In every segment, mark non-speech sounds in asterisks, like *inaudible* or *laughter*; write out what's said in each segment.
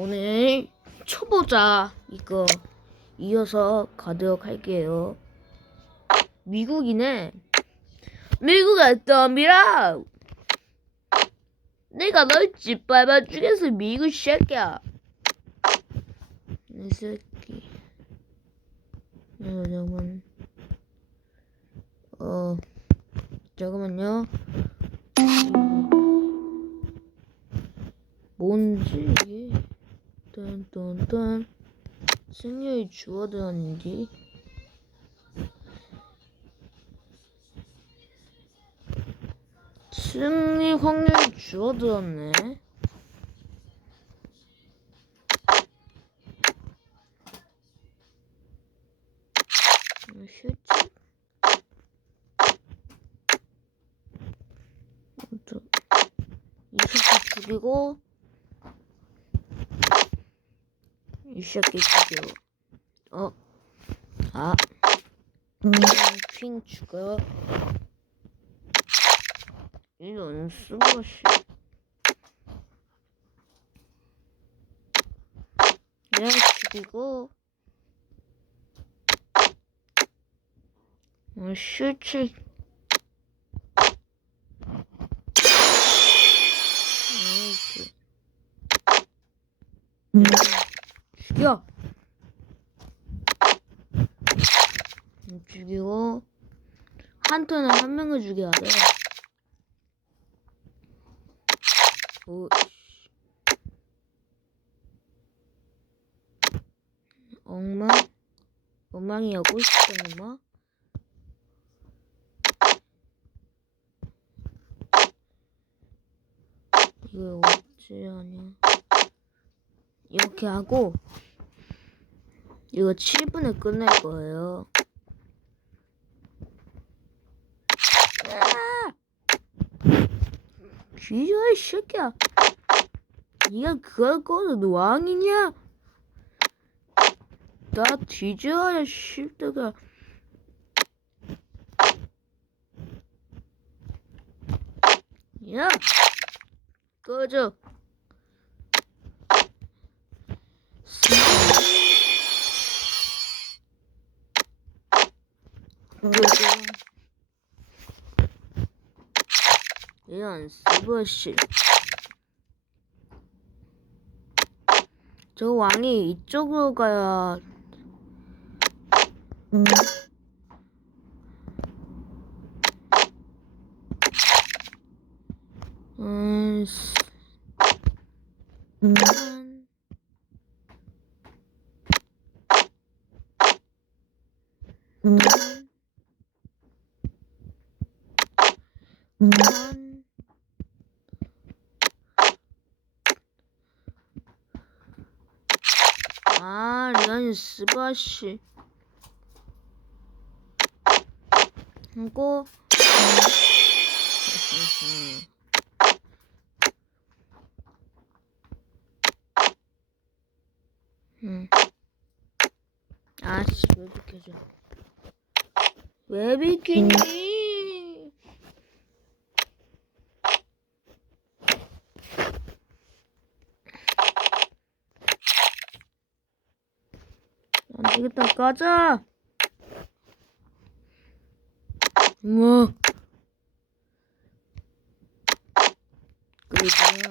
오늘 초보자 이거 이어서 가도록 할게요. 미국이네. 미국의 덤이라. 내가 널 짓밟아 죽여서 미국 새끼야. 이 새끼. 어, 잠깐만. 어, 잠깐만요. 뭔지 이게? 딴딴딴 승률이 주어들었는지 승리 확률이 줄어들었네. 음, 실제? 또, 이 새끼 죽이고 이 새끼 죽여. 어, 아, 음, 핑 죽어. 이런 수고시. 내가 죽이고. 어, 실체. 아이고. 음, 죽여. 음, 죽이고 한 턴에 한 명을 죽여야 돼. 오, 씨. 엉망? 엉망이하고 싶다, 엄마? 이거 어찌 하냐. 이렇게 하고, 이거 7분에 끝낼 거예요. 아! 뒤져, 이 새끼야. 니가 그걸 꺼도 왕이냐? 나 뒤져야 싫다가. 야! 꺼져. 꺼져. 이런 스버시. 저 왕이 이쪽으로 가야. 음. 음. 스- 음. 음. 음. 아, 련 스바시. 그리고 음. 아씨, 왜 비켜줘? 왜 비키니? 안 가자! 뭐? 그리고요.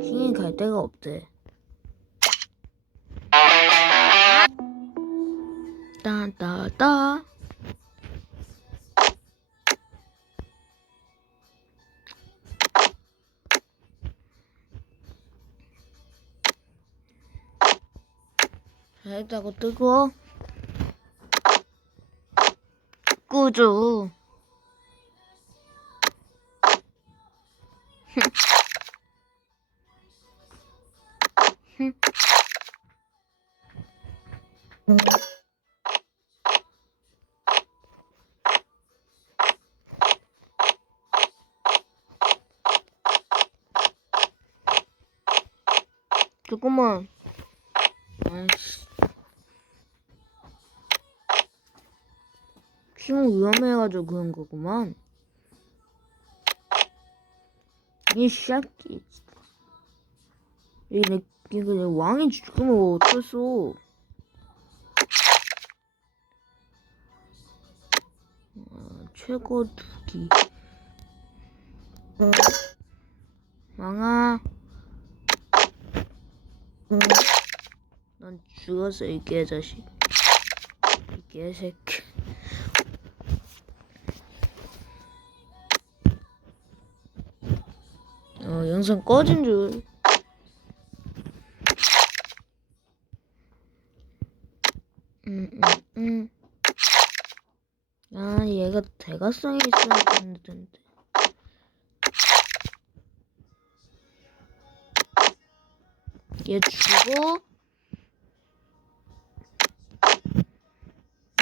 킹이 갈 데가 없대. 따따따. 잘했다고 뜨고. 꾸죠. *laughs* 조금만. 아이씨. 킹 위험해가지고 그런 거구만. 이 새끼. 이내 내 왕이 죽으면 어땠어? 어, 최고 두기. 왕아. 넌 죽었어 이 개자식. 이 개새끼. 어 영상 꺼진 줄. 음, 음, 음. 아, 얘가 대가성이 있어야 되는데. 얘 죽어?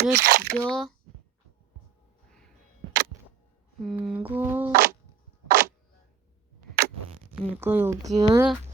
얘 죽여? 음, 이거 여기에.